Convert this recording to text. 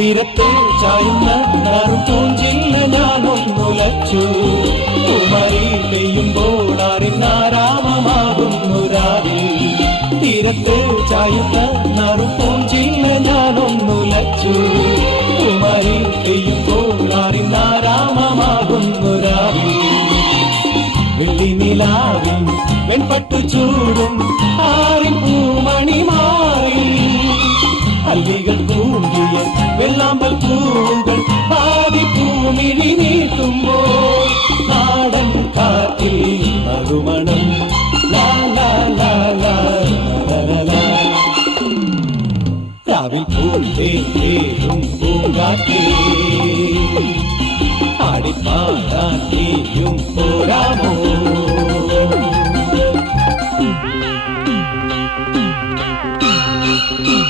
തീരത്തെ ചായുന്ന പൂഞ്ചില്ല ഞാനൊന്നുലച്ചു. കുമരി പെയ്യുമ്പോൾ അറിഞ്ഞാരാമമാകുന്നു രാവിൽ. തീരത്തെ ചായുന്ന പൂഞ്ചില്ല ഞാനൊന്നുലച്ചു. കുമരി പെയ്യുമ്പോൾ അറിഞ്ഞാരാമമാകുന്നു രാവിൽ. വെള്ളിനിലാവിൽ വെൺപട്ടു ചൂടും ആറിൻ പൂമണി മാറി. അല്ലികൾ തൂങ്ങിയ വെള്ളാമ്പൽ പൂവുകൾ പാതിപ്പൂമിഴി നീട്ടുമ്പോൾ നാടൻ കാറ്റിൽ മറുമണം. ലാ ലാ ലാ ലാ ലാ. കാവിൽ പൂന്തേരും പൂങ്കാറ്റേ ആടിപ്പാടാൻ നീയും പോരാമോ?